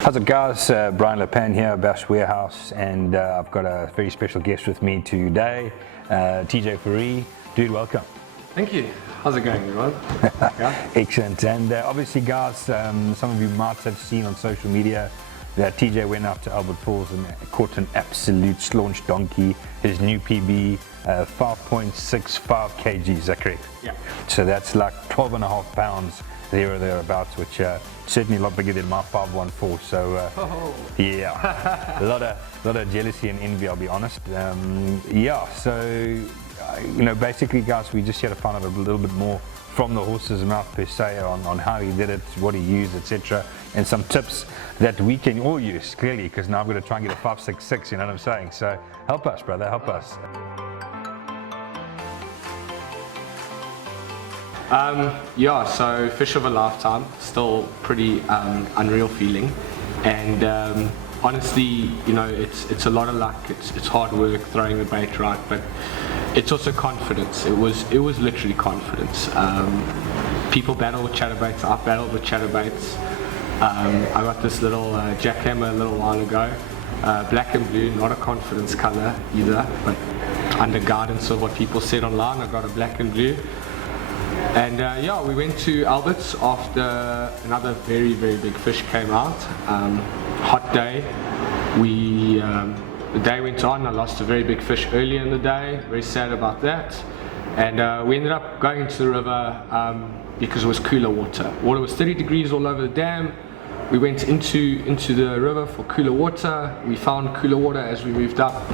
How's it guys, Brian Lepan here, Bass Warehouse, and I've got a very special guest with me today, TJ Fourie. Dude, welcome. Thank you. How's it going, everyone? Yeah. Excellent. And obviously guys, some of you might have seen on social media that TJ went out to Albert Falls and caught an absolute slaunch donkey. His new PB, 5.65 kg, is that correct? Yeah. So that's like 12.5 pounds there or thereabouts, which certainly a lot bigger than my 514. So yeah, a lot of jealousy and envy, I'll be honest. Yeah, so you know, basically guys, we just here to find out a little bit more from the horse's mouth per se on how he did it, what he used, etc., and some tips that we can all use clearly, because now I'm going to try and get a 566, you know what I'm saying? So help us, brother, help us. Yeah, so fish of a lifetime, still pretty unreal feeling, and honestly, you know, it's a lot of luck, it's hard work throwing the bait right, but it's also confidence. It was literally confidence. People battle with chatterbaits, I battled with chatterbaits. I got this little jackhammer a little while ago, black and blue, not a confidence color either, but under guidance of what people said online, I got a black and blue. And yeah, we went to Albert's after another very big fish came out. Hot day. The day went on, I lost a very big fish early in the day, very sad about that. And we ended up going into the river because it was cooler water. Water was 30 degrees all over the dam. We went into the river for cooler water. We found cooler water as we moved up.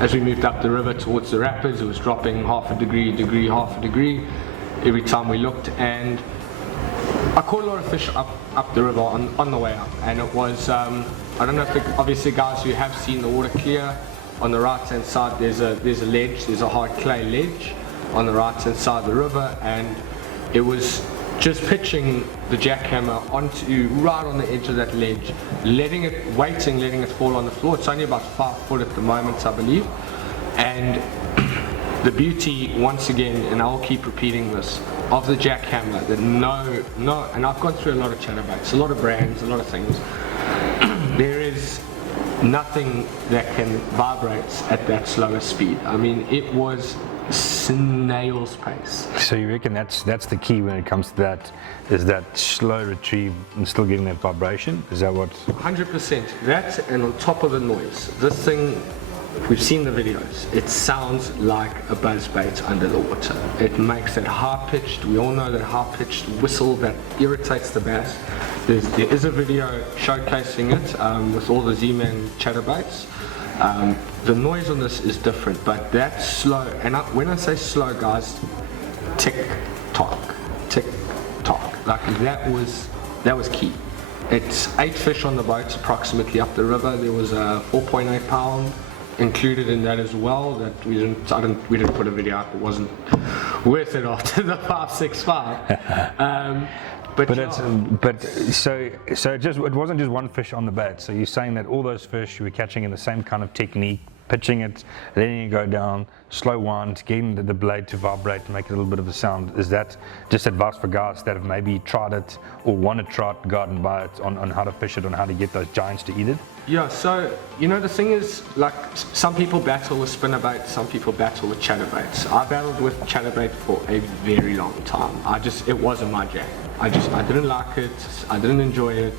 As we moved up the river towards the rapids, it was dropping half a degree, half a degree every time we looked, and I caught a lot of fish up the river on the way up, and it was I don't know if obviously guys who have seen the water clear, on the right hand side there's a ledge, there's a hard clay ledge on the right hand side of the river, and it was just pitching the jackhammer onto right on the edge of that ledge, letting it fall on the floor. It's only about 5 foot at the moment, I believe, and the beauty, once again, and I'll keep repeating this, of the jackhammer, that no, and I've gone through a lot of chatterbaits, a lot of brands, a lot of things. There is nothing that can vibrate at that slower speed. I mean, it was snail's pace. So you reckon that's the key when it comes to that, is that slow retrieve and still getting that vibration? Is that what? 100%. That, and on top of the noise, this thing, we've seen the videos, it sounds like a buzzbait under the water. It makes that high-pitched, we all know that high-pitched whistle that irritates the bass. There is a video showcasing it with all the Z-Man chatterbaits. The noise on this is different, but that's slow, and when I say slow guys, tick-tock, tick-tock, like that was key. It's 8 fish on the boat approximately up the river. There was a 4.8 pound included in that as well, that we didn't put a video up. It wasn't worth it after the 565. It wasn't just one fish on the bat. So you're saying that all those fish you were catching in the same kind of technique, pitching it, letting it go down, slow wind, getting the blade to vibrate to make a little bit of a sound. Is that just advice for guys that have maybe tried it or want to try it, go out and buy it, on how to fish it, on how to get those giants to eat it? Yeah, so you know, the thing is, like, some people battle with spinnerbaits, some people battle with chatterbaits. I battled with chatterbait for a very long time. It wasn't my jam. I didn't like it, I didn't enjoy it.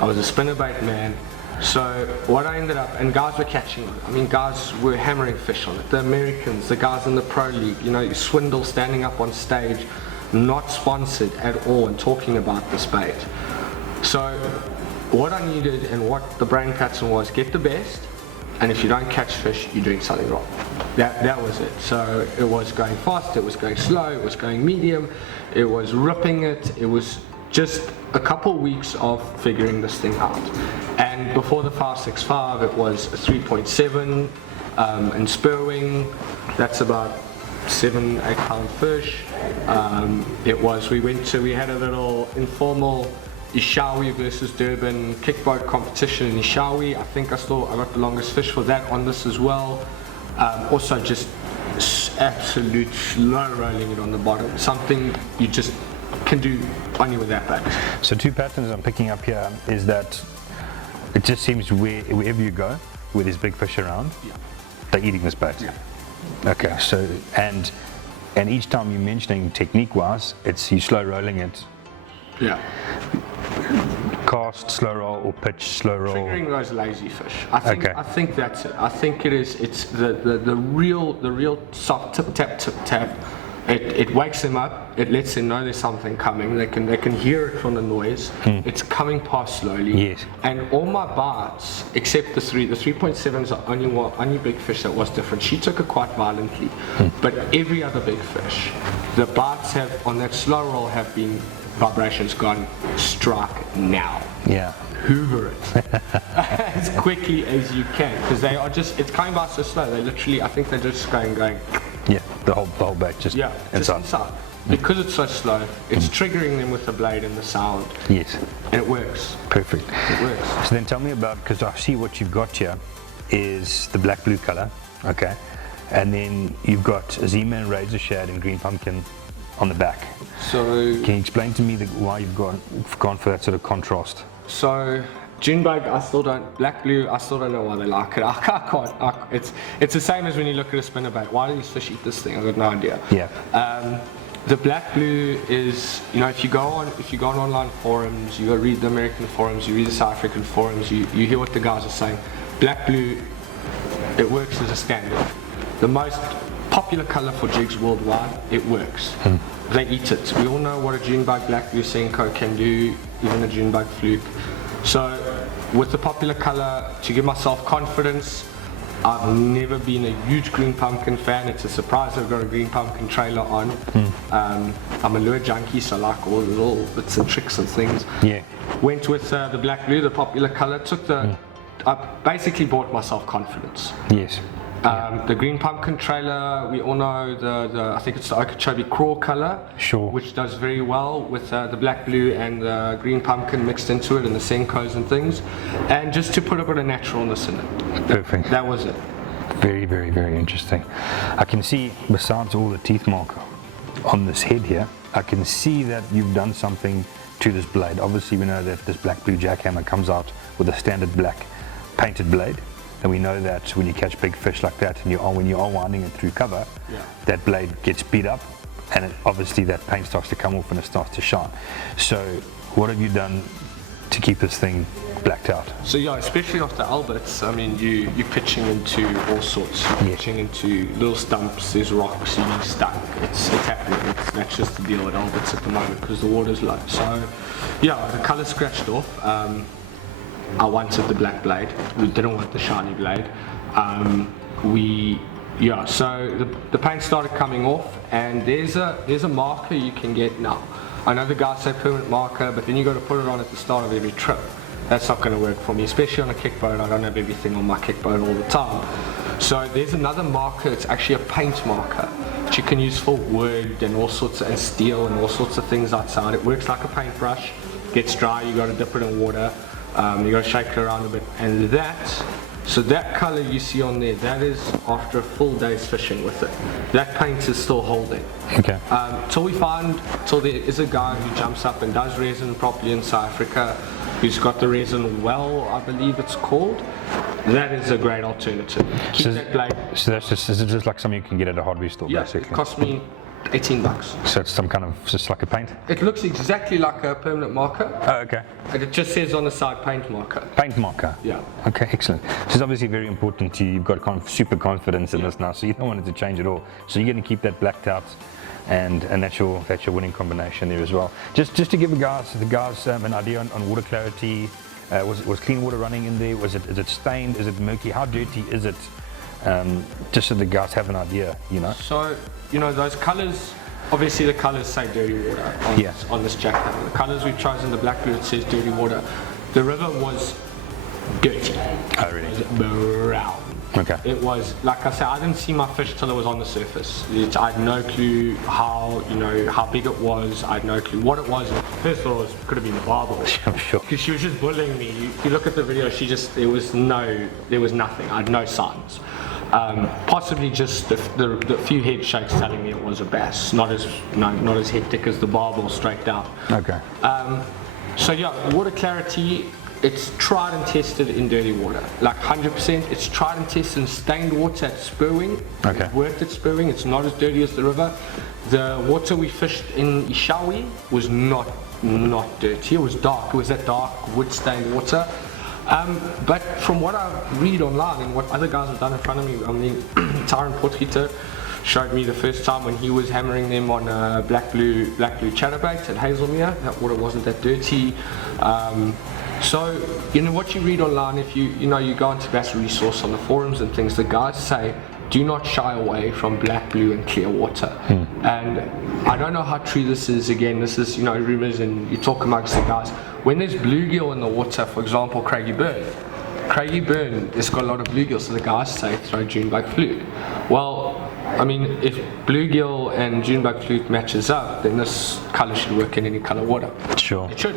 I was a spinnerbait man. So what I ended up, and guys were catching it. I mean, guys were hammering fish on it. The Americans, the guys in the pro league, you know, Swindle standing up on stage, not sponsored at all, and talking about this bait. So what I needed and what the brain pattern was, get the best, and if you don't catch fish, you're doing something wrong. That was it. So it was going fast, it was going slow, it was going medium, it was ripping it, it was just a couple weeks of figuring this thing out. And before the 565, it was a 3.7 and spur wing. That's about 7-8 pound fish. We had a little informal Ishawi versus Durban kickboat competition in Ishawi. I think I got the longest fish for that on this as well. Also just absolute slow rolling it on the bottom, something you just can do only with that bait. So two patterns I'm picking up here is that It just seems wherever you go, where there's big fish around, they're eating this bait. Yeah. Okay, so and each time you're mentioning technique-wise, it's you slow rolling it, Yeah. cast, slow roll, or pitch, slow roll. Triggering those lazy fish. I think that's it. I think it's the real soft tip tap. It wakes them up. It lets them know there's something coming. They can hear it from the noise. It's coming past slowly. Yes. And all my bites, except the 3.7s, are only big fish that was different. She took it quite violently, but every other big fish, the bites have on that slow roll have been vibrations gone strike now. Yeah. Hoover it as quickly as you can, because they are just, it's coming by so slow. They literally, I think they're just going. Yeah, the whole bait just inside. Because it's so slow, it's triggering them with the blade and the sound. Yes. And it works. Perfect. It works. So then tell me about, because I see what you've got here is the black blue color, okay, and then you've got a Z-Man razor shad and green pumpkin on the back. So can you explain to me why you've gone for that sort of contrast? So Junebug, black blue, I still don't know why they like it. I can't. It's the same as when you look at a spinnerbait. Why do these fish eat this thing? I've got no idea. Yeah. The black blue is, if you go on online forums, you go read the American forums, you read the South African forums, you hear what the guys are saying. Black blue, it works as a standard. The most popular color for jigs worldwide, it works. They eat it. We all know what a Junebug black blue Senko can do, even a Junebug fluke. So with the popular color, to give myself confidence, I've never been a huge green pumpkin fan. It's a surprise I've got a green pumpkin trailer on. I'm a lure junkie, so I like all the little bits and tricks and things. Yeah. Went with the black blue, the popular color. I basically bought myself confidence. Yes. The green pumpkin trailer, we all know I think it's the Okeechobee craw color, Sure. which does very well with the black blue and the green pumpkin mixed into it and the Senkos and things, and just to put a bit of naturalness in it. Perfect. That was it. Very, very, very interesting. I can see, besides all the teeth mark on this head here, I can see that you've done something to this blade. Obviously we know that this black blue jackhammer comes out with a standard black painted blade. And we know that when you catch big fish like that, and when you are winding it through cover, that blade gets beat up, and obviously that paint starts to come off and it starts to shine. So, what have you done to keep this thing blacked out? So especially after Alberts, I mean, you're pitching into all sorts. You're pitching into little stumps. There's rocks. You get stuck. It's happening. That's just the deal at Alberts at the moment because the water's low. So, the colour scratched off. I wanted the black blade. We didn't want the shiny blade. So the paint started coming off, and there's a marker you can get now. I know the guys say permanent marker, but then you got to put it on at the start of every trip. That's not going to work for me, especially on a kick boat. I don't have everything on my kick boat all the time. So there's another marker. It's actually a paint marker, which you can use for wood and all sorts and steel and all sorts of things outside. It works like a paintbrush. Gets dry. You got to dip it in water. You got to shake it around a bit, and that color you see on there, that is after a full day's fishing with it. That paint is still holding. Okay. Till there is a guy who jumps up and does resin properly in South Africa, who's got the resin well, I believe it's called. That is a great alternative. Keep that blade. So is it just like something you can get at a hardware store, basically? It cost me $18. So it's some kind of, just like a paint? It looks exactly like a permanent marker. Oh, okay. And it just says on the side paint marker. Paint marker? Yeah. Okay, excellent. So it's obviously very important to you. You've got super confidence in this now, so you don't want it to change at all. So you're going to keep that blacked out, and that's your winning combination there as well. Just to give the guys an idea on water clarity, was clean water running in there? Is it stained? Is it murky? How dirty is it? Just so the guys have an idea, So, those colors, obviously the colors say dirty water on this jackhammer. The colors we've chosen, the black blue, it says dirty water. The river was dirty. Oh, really? It was brown. Okay. It was, like I said, I didn't see my fish till it was on the surface. I had no clue how big it was. I had no clue what it was. First of all, it could have been the barbel. I'm sure. Because she was just bullying me. If you look at the video, there was nothing. I had no signs. Possibly just the few head shakes telling me it was a bass, not as hectic as the barbel straight down. Okay. So water clarity, it's tried and tested in dirty water, like 100%. It's tried and tested in stained water at spurwing. Okay. It worked at spurwing. It's not as dirty as the river. The water we fished in Ishawi was not dirty. It was dark. It was that dark wood stained water. But from what I read online and what other guys have done in front of me, I mean, Tyron Potgieter showed me the first time when he was hammering them on black blue ChatterBait at Hazelmere. That water wasn't that dirty. So, you know, what you read online, if you go onto Bass Resource on the forums and things, the guys say, do not shy away from black, blue and clear water. And I don't know how true this is. Again, this is, rumors, and you talk amongst the guys. When there's bluegill in the water, for example, Craigie Burn has got a lot of bluegill, so the guys say throw June bug flute. Well, I mean, if bluegill and June bug flute matches up, then this colour should work in any colour water. Sure. It should.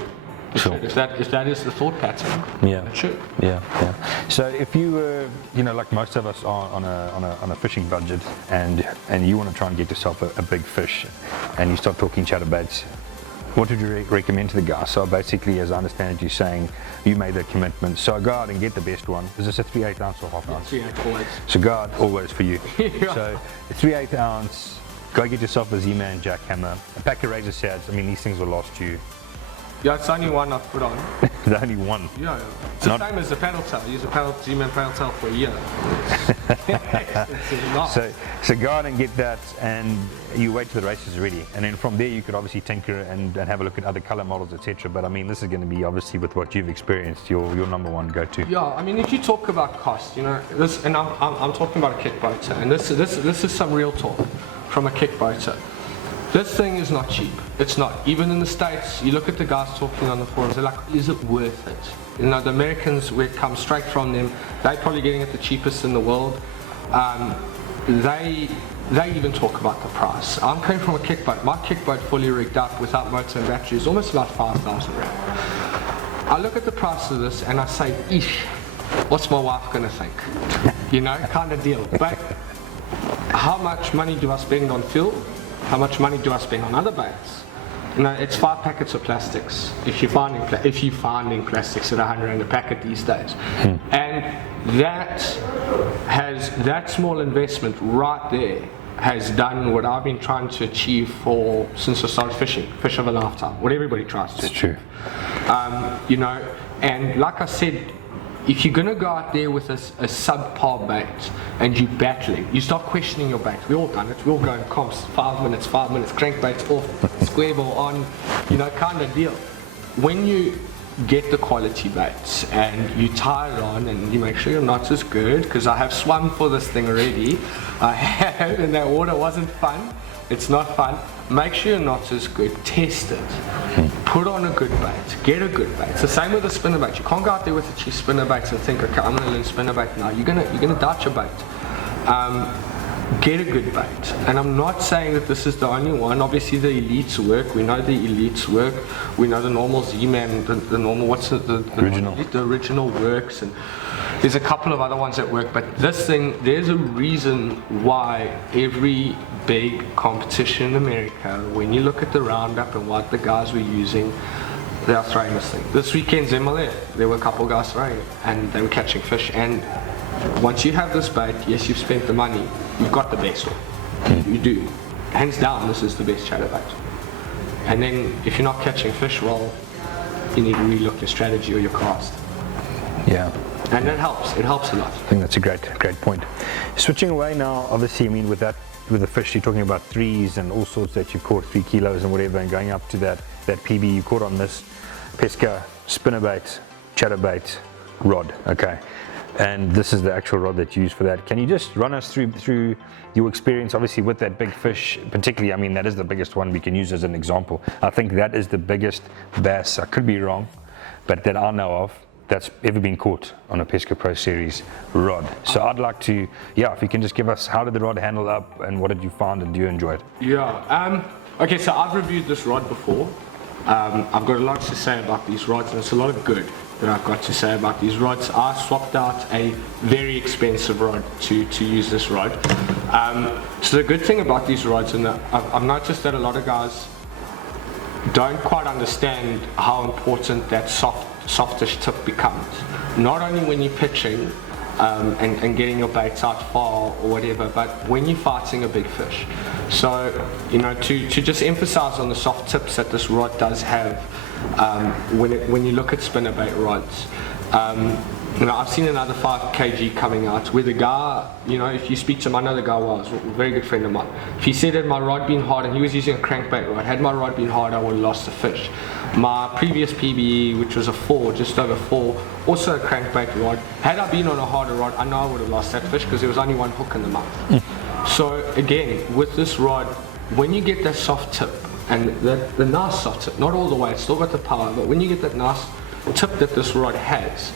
Sure. If that is the thought pattern, Yeah. it should. Yeah. So if you were, like most of us are on a fishing budget, and you want to try and get yourself a big fish, and you start talking chatterbaits, what would you recommend to the guys? So basically, as I understand it, you're saying you made the commitment. So go out and get the best one. Is this a 3/8 ounce or half ounce? 3/8 always. So go out always for you. Yeah. So a 3/8 ounce. Go get yourself a Z-Man Jackhammer, a pack of razor sads. I mean, these things will last you. Yeah, it's only one I've put on. There's only one. Yeah. It's the same as the paddle tail. I use a Z-Man paddle tail for a year. So go out and get that, and you wait till the race is ready, and then from there you could obviously tinker and have a look at other color models, etc. But I mean, this is going to be obviously, with what you've experienced, your number one go-to. Yeah, I mean, if you talk about cost, this, and I'm talking about a kick boater, and this is some real talk from a kick boater. This thing is not cheap. It's not. Even in the States, you look at the guys talking on the forums, they're like, is it worth it? The Americans, where it comes straight from them, they're probably getting it the cheapest in the world. They even talk about the price. I'm coming from a kick boat. My kick boat fully rigged up without motor and battery is almost about 5,000 Rand. I look at the price of this and I say, eesh, what's my wife gonna think? Kind of deal. But how much money do I spend on fuel? How much money do I spend on other baits? It's 5 packets of plastics. If you're finding plastics at 100 Rand a packet these days, and that small investment right there has done what I've been trying to achieve since I started fishing, fish of a lifetime. What everybody tries to. It's true. And like I said, if you're going to go out there with a subpar bait and you're battling, you start questioning your bait. We all done it. We all go in comps, 5 minutes, crankbaits off, square ball on, kind of deal. When you get the quality baits and you tie it on and you make sure your knots is good, because I have swum for this thing already. I have, and that water wasn't fun. It's not fun. Make sure your knots is good. Test it. Put on a good bait. Get a good bait. It's the same with a spinnerbait. You can't go out there with a cheap spinnerbait and think, okay, I'm going to learn spinnerbait now. You're gonna doubt your bait. Get a good bait. And I'm not saying that this is the only one. Obviously the elites work. We know the elites work. We know the normal Z-Man, the normal, what's the original? The original works, and there's a couple of other ones that work. But this thing, there's a reason why every big competition in America, when you look at the roundup and what the guys were using, they are throwing this thing. This weekend's MLF, there were a couple of guys throwing it, and they were catching fish. And once you have this bait, yes, you've spent the money, you've got the best one. You do. Hands down, this is the best chatterbait. And then if you're not catching fish, well, you need to relook your strategy or your cast. Yeah. And that helps. It helps a lot. I think that's a great point. Switching away now, obviously, I mean, with the fish, you're talking about threes and all sorts that you've caught, 3 kilos and whatever, and going up to that PB you caught on this Pesca spinnerbait, chatterbait rod, okay? And this is the actual rod that you use for that. Can you just run us through your experience, obviously, with that big fish, particularly? I mean, that is the biggest one we can use as an example. I think that is the biggest bass, I could be wrong, but that I know of, that's ever been caught on a Pesca Pro Series rod. So I'd like to, if you can just give us, how did the rod handle up and what did you find and do you enjoy it? Yeah, okay, so I've reviewed this rod before. I've got a lot to say about these rods, and it's a lot of good that I've got to say about these rods. I swapped out a very expensive rod to use this rod. So the good thing about these rods, and I've noticed that a lot of guys don't quite understand how important that soft softish tip becomes. Not only when you're pitching and getting your baits out far or whatever, but when you're fighting a big fish. So, you know, to just emphasize on the soft tips that this rod does have, when you look at spinnerbait rods. You know, I've seen another 5 kg coming out where the guy, you know, if you speak to him, I know the guy well, he's a very good friend of mine. If he said, had my rod been hard, and he was using a crankbait rod, had my rod been hard, I would have lost the fish. My previous PBE, which was a 4, just over 4, also a crankbait rod, had I been on a harder rod, I know I would have lost that fish because there was only one hook in the mouth. So again, with this rod, when you get that soft tip, and the nice soft tip, not all the way, it's still got the power, but when you get that nice tip that this rod has,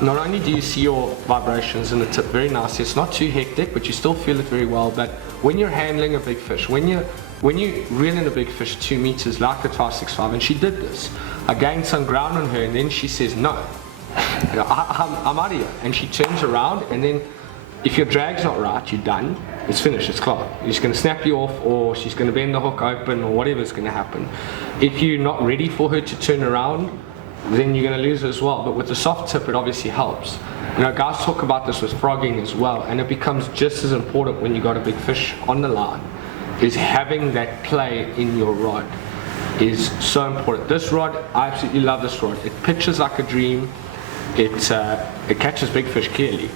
not only do you see your vibrations in the tip very nice, it's not too hectic, but you still feel it very well. But when you're handling a big fish, when you reel in a big fish 2 meters like the 565, and she did this, I gained some ground on her, and then she says no, you know, I'm out of here, and she turns around, and then if your drag's not right, you're done. It's finished, it's clear. She's going to snap you off, or she's going to bend the hook open, or whatever's going to happen. If you're not ready for her to turn around, then you're going to lose her as well. But with the soft tip, it obviously helps. You know, guys talk about this with frogging as well, and it becomes just as important when you got a big fish on the line, is having that play in your rod is so important. This rod, I absolutely love this rod. It pitches like a dream. It catches big fish clearly.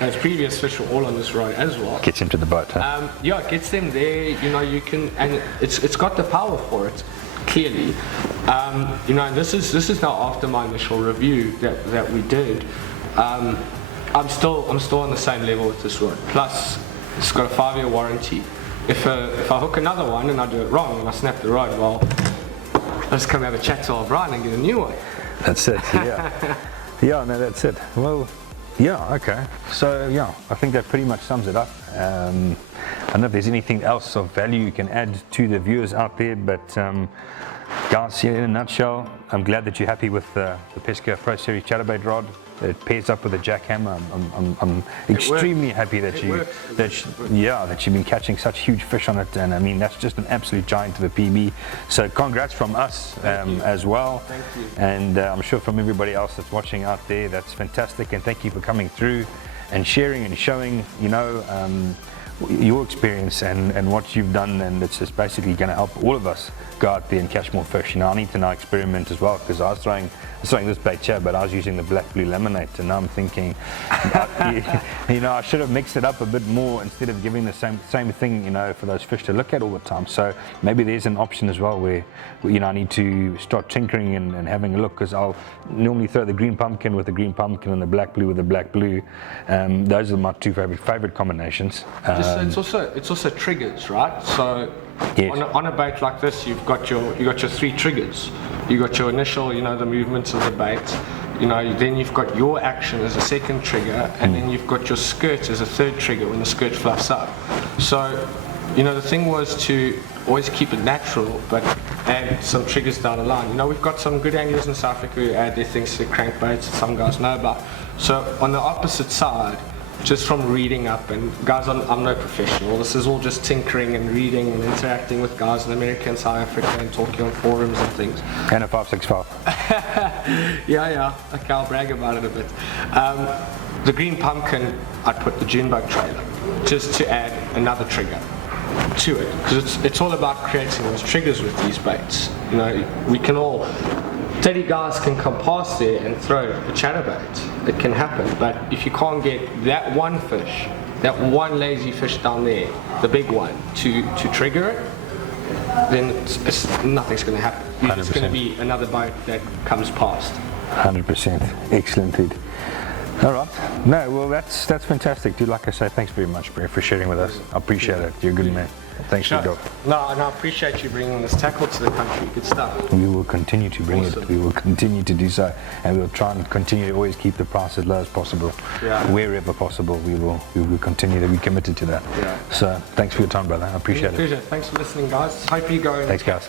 As previous fish were all on this rod as well. Gets him to the boat, huh? Yeah, it gets them there. You know, you can, and it's got the power for it. Clearly, you know, and this is now after my initial review that we did. I'm still on the same level with this rod. Plus, it's got a 5-year warranty. If I hook another one and I do it wrong and I snap the rod, well, let's come have a chat to O'Brien and get a new one. That's it. Yeah. Yeah. No, that's it. Well, yeah. Okay. So yeah, I think that pretty much sums it up. I don't know if there's anything else of value you can add to the viewers out there, but guys, in a nutshell, I'm glad that you're happy with the Pesca Pro Series ChatterBait rod. It pairs up with the Jackhammer. I'm extremely happy that you've been catching such huge fish on it, and I mean that's just an absolute giant of a PB. So congrats from us as well. Thank you. And I'm sure from everybody else that's watching out there, that's fantastic. And thank you for coming through and sharing and showing, you know, your experience and what you've done, and it's just basically going to help all of us go out there and catch more fish. You know, I need to now experiment as well, because I was throwing this bait here, but I was using the black blue laminate, and now I'm thinking, you know, I should have mixed it up a bit more instead of giving the same thing, you know, for those fish to look at all the time. So maybe there's an option as well where, you know, I need to start tinkering and having a look, because I'll normally throw the green pumpkin with the green pumpkin and the black blue with the black blue. Those are my two favorite combinations. It's also triggers, right? So yes. on a bait like this, you've got your 3 triggers. You got your initial, you know, the movements of the bait. You know, then you've got your action as a second trigger, and then you've got your skirt as a third trigger when the skirt fluffs up. So, you know, the thing was to always keep it natural, but add some triggers down the line. You know, we've got some good anglers in South Africa who add their things to crankbaits that some guys know about. So on the opposite side, just from reading up, and guys, I'm no professional, this is all just tinkering and reading and interacting with guys in America and South Africa and talking on forums and things. And a 565. Yeah, okay, I'll brag about it a bit. The green pumpkin, I'd put the June bug trailer, just to add another trigger to it, because it's all about creating those triggers with these baits. You know, we can all, steady guys can come past there and throw a chatterbait. It can happen, but if you can't get that one fish, that one lazy fish down there, the big one, to trigger it, then nothing's going to happen. It's going to be another boat that comes past. 100%. Excellent, Ed. All right. No, well, that's fantastic, dude. Like I say, thanks very much, Bray, for sharing with us. I appreciate it. You're a good man. Thanks, Sure. dog. No, and I appreciate you bringing this tackle to the country. Good stuff. We will continue to bring Awesome. it. We will continue to do so, and we'll try and continue to always keep the price as low as possible. Yeah. Wherever possible, we will continue to be committed to that. Yeah. So, thanks for your time, brother. I appreciate it. Pleasure. Thanks for listening, guys. Hope you go. Thanks, guys.